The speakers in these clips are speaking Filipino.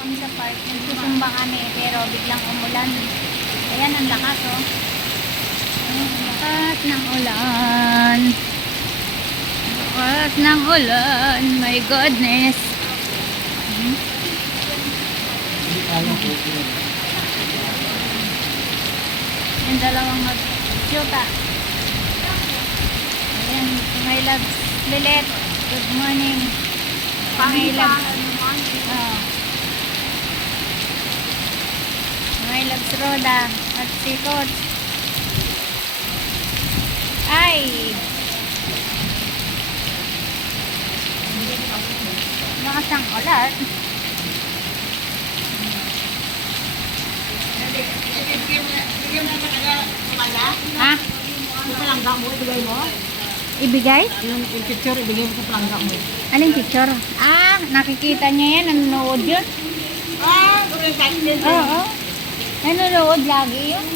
kami sa park. Nagsusumba kami pero biglang umulan. Ayan, ang lakas oh. Ang lakas ng ulan. Ang lakas ng ulan. My goodness. Yung dalawang mag-shoota. Ayan, my loves Lilet. Good morning. My loves. My loves Roda. At si Coach. Ay! Lakas ng ulan. Ha? Yung palangga mo, ibigay mo? Ibigay? Yung picture, ibigay mo sa palangga mo. Anong picture? Ah, nakikita niya yan. Nanonood yun. Ah, sobrang excited. Oo. Nanonood lagi yun.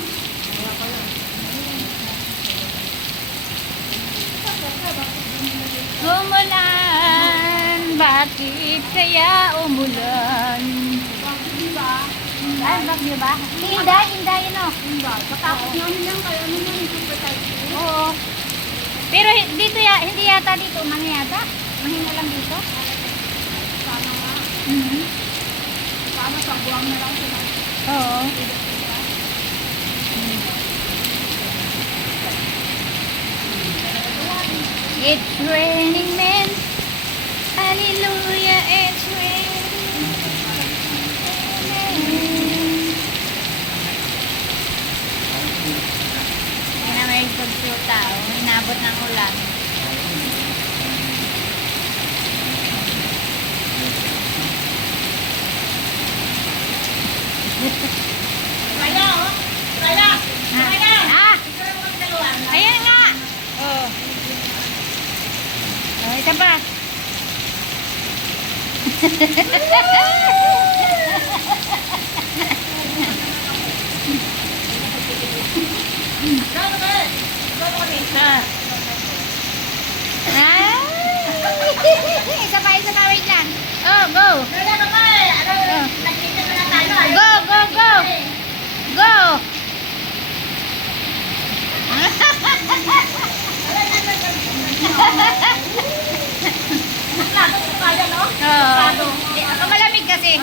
Umulan. Bakit kaya umulan? Ay, bagyo ba? Hinday, hinday yun o. Patapos namin lang kayo, ano naman yung super tight. Oo. Pero dito hindi yata dito umano yata. Mahina lang dito. Sana nga. Sana sa buwang na lang sila. Oo. It's raining men. Hallelujah, it's raining. Yan na may pagsuta. Hinabot ng ulan. Kaya, oh. Kaya. Ah! Ayan nga! Oh. Oh, isa pa. Ah. Ay! Isa pa, wait lang. Oh, go! Kaya naman, Oh. nakita na na tayo. Go, go, go! Go! Kaya, no? Oo. Ako malamig kasi.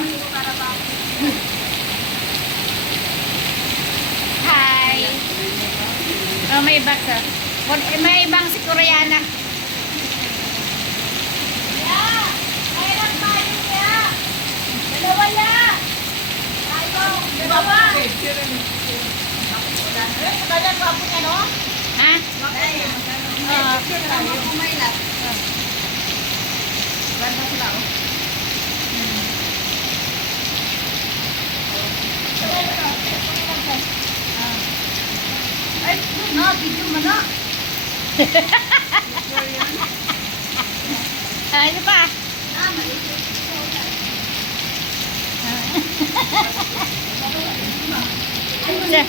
Hi. Oh, may box ah. May ibang si Koreana. Yeah. Kaya lang tayo, kaya. Dalawa ya. Tayo. Dalawa. Kaya pa po niya, no? Ha? Oo. Kumaylat. Ganda sila, oh. Ay, na, video mo na. Ano pa? Ay,